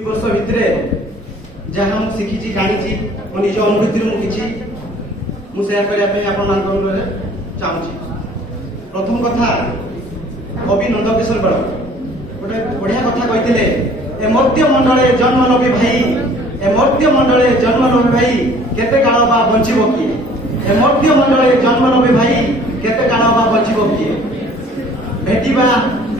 2 वर्ष भितरे जहाँ मुझे शिखी जानी मो निज अनुभूति मुझे शेयर करने आपण चाहूँगी। प्रथम कथा कवि नंदकिशोर बड़ गोटे बढ़िया कथा कहते एमर्त्य मंडले जन्म नबी भाई एमर्त्य मंडले जन्म नबी भाई केते काल बा बंचिबो किए एमर्त्य मंडले जन्म नबी भाई केते काल बा बंचिबो किए भेटिबा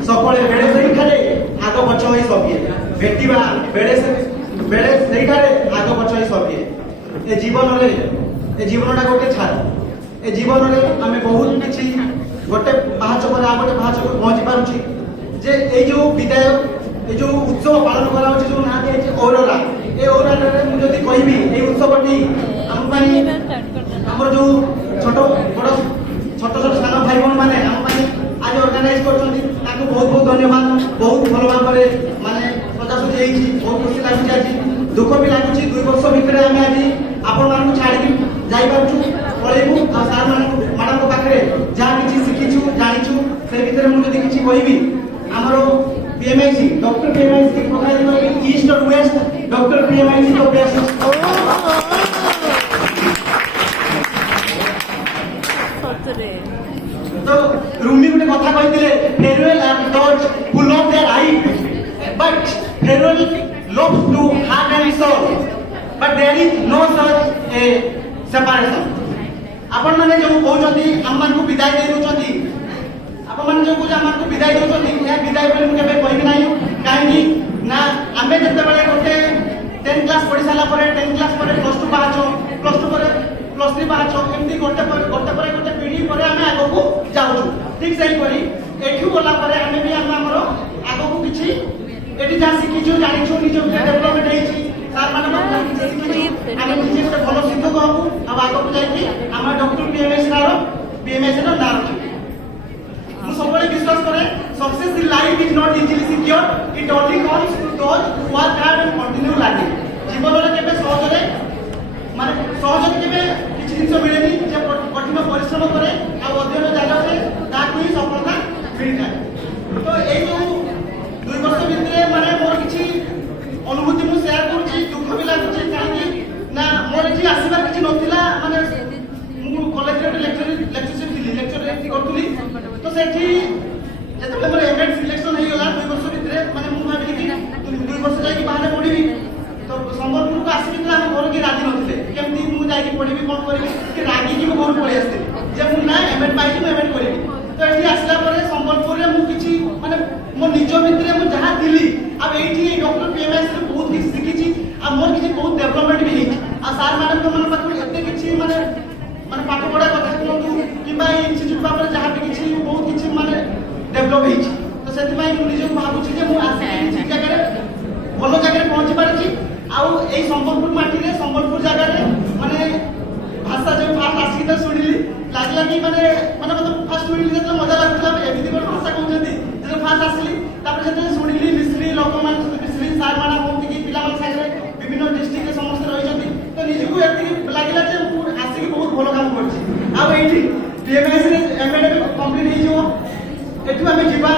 सकले बेड़े सही खाले आग पछ होई सबिए भेटिबा बेड़े सही खाले आग पछ होई सबिए ए जीवनटा गोटे छाड़ ए जीवन में आम बहुत किसी गोटे पाहाच पर आ गोटे पाहाच को पहुंची पारुछि जे ए जो विदाय ए जो उत्सव पालन करा होछि जो ना दिए ओरोरा ए ओरोरा रे मु जदी कहबी ए उत्सवटी हम पानी हमर जो छोटो बड़ छोट छोट सानो भाई बहन माने हम पानी आज ऑर्गेनाइज करछन्ती ताको बहुत बहुत धन्यवाद। बहुत भलो भाबरे माने सजासजी हेछि बहुत खुशी लागुछि आज दुख भी लागुछि 2 वर्ष भितरे आमे आज आपण मानकु छाडी जाई पारछु पळेबु आ सार मानकु माडम पाखरे जा किछि सिखिछु जानिछु से भितरे मु जदी किछि कहबी हमरो पीएमआईसी डॉक्टर पीएमआईसी के प्रकार ईस्ट और वेस्ट डॉक्टर पीएमआईसी तो बेस्ट तो रूमी गुटे कथा कहिथिले farewell are dot full of their eye but farewell loves to heart and soul but there is no such a separation. आपण माने जो कहउछंती हमन को विदाई दे दोछंती आपण माने जो कहउछ हमन को विदाई दोछंती या विदाई बोले मु केबे कहबी नाही काहेकि ना आमे जते बेले गोटे 10 क्लास पढी साला परे 10 क्लास परे प्लस 2 पाछो प्लस 2 परे प्लस 3 पाछो एमती गोटे गोटे पीढ़ी परे आमे आगो को जाउछु ठीक सही करी एठू बोला परे आमे भी हमरो आगो को किछि एठी जा सिखिछु जानिछु निजो डेवलपमेंट हेछि सार माने किछि आमे किछि गोटे भलो शिक्षक हबु अब आगो को जाई हमरा डॉक्टर पीएमएस रो नाम मु सबले विश्वास करे success in life is not easily secure it only comes to those who work hard and continue learning. जीवन रे केबे सहजरे माने सहजरे केबे किछि जिंस मिलेनी जे कठिन परिश्रम करे आ अध्ययन जागा से ताकू ही सफलता मिल जाए। तो एई जो 2 वर्ष भितरे माने मोर किछि अनुभूति मु शेयर करूछि दुख भी लागुछि काहेकि ना मोर जी आसीबार किछि नथिला माने मु कॉलेज रे लेक्चरशिप थिली लेक्चर रे करथुली तो सेठी जेतबे मोर एमएड सिलेक्शन हेई गला 2 वर्ष भितरे माने मु भाबिली कि 2 वर्ष जाई कि बाहर पढिबी तो संबलपुर को आसीबी तो हम घर के राजी नथिले केमती मु जाई कि पढिबी कोन करबी कि रागी कि घर पळि आस्ते जे मु ना एमएड पाइछि मु एमएड करबी तो एठी आसला परे संबलपुर रे मु किछि माने मो निजो भितरे मु जहा थिली अब एठी डॉक्टर पीएमएस रे बहुत किछि सिखिछि आ मोर किछि बहुत डेवलपमेंट भी हेछि आ सार मैडम को मन पाखु एते किछि माने माने पाठ पढा कथा कहतु किबा इंस्टीट्यूट बाबरे जहा भी किछि बहुत किछि माने डेवलप हेछि तो सेति माई मु निजो भाबुछि जे मु आसी किछि जगह रे भलो जगह रे पहुंची पारछि आउ एई संबलपुर माटी रे संबलपुर जगह रे माने भाषा जे फास्ट आसी त सुनिली लागला कि माने माने मतलब फास्ट सुनिली जेतले मजा लागतला एमिति कोन भाषा कहउछंती जे फास्ट आसीली तापर जेतले सुनिली मिस्त्री लोकमान मिस्त्री सार माना कोंती कि पिला मन सागरे विभिन्न डिस्ट्रिक्ट रे समस्त रहिछंती तो निजको एति लागिला जे मु आसी कि बहुत भलो काम करछि आउ एठी टीएमएस रे एमएड कंप्लीट हे जो एठु हमें जीवा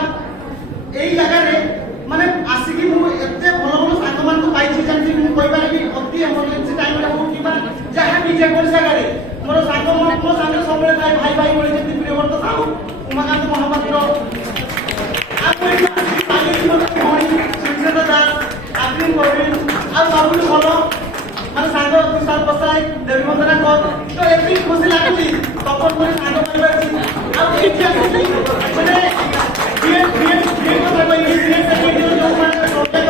एई जगह रे माने आसी कि मु एते भलो भलो साथी मान को पाइछि जानछि मु कहि पारि कि अति इमरजेंसी टाइम रे हो किबा जहा भी जे कोन जगह रे मोर साथी मो साथी सबले भाई भाई भाई बोली जेति प्रियव्रत साहू उमाकांत महापात्र आपको एठी पानी मोर कोणी सुचेता दास आग्रिन कोविड आ सबु भलो माने सांग विशाल बसाई देवी वंदना को तो एति खुशी लागछि तपन कोनी सांग पाइबाछि आ एठी आसी माने ये को भाई ये से जो माने